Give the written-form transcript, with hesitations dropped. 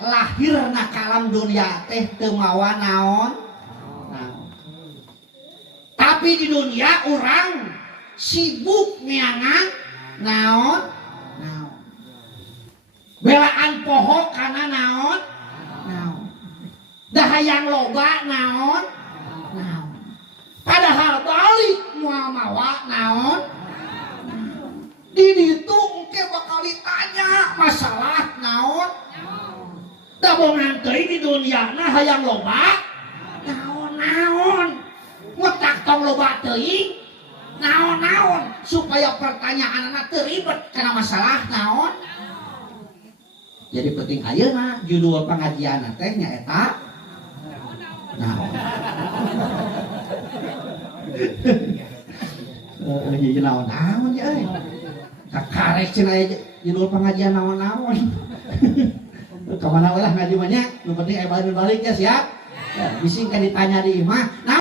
lahirna kalam dunia teh teu mawa naon. Tapi di dunia orang sibuk neangan naon. Belaan poho karena naon. Dahayang loba naon. Padahal balik moal mawa naon. Di ditu engke bakal ditanya masalah naon. Da bongan teuing di duniana hayang loba naon. Ngotak tong loba teuing naon supaya pertanyaanna teu ribet kana masalah naon. Jadi penting ayeuna judul pengajian teh nyaeta naon. Ieu naon ya euy. Sakarek cenah judul pengajian naon-naon. Kemana ulah ngaji banyak, nu penting balik ya siap. Bising kan ditanya di imah.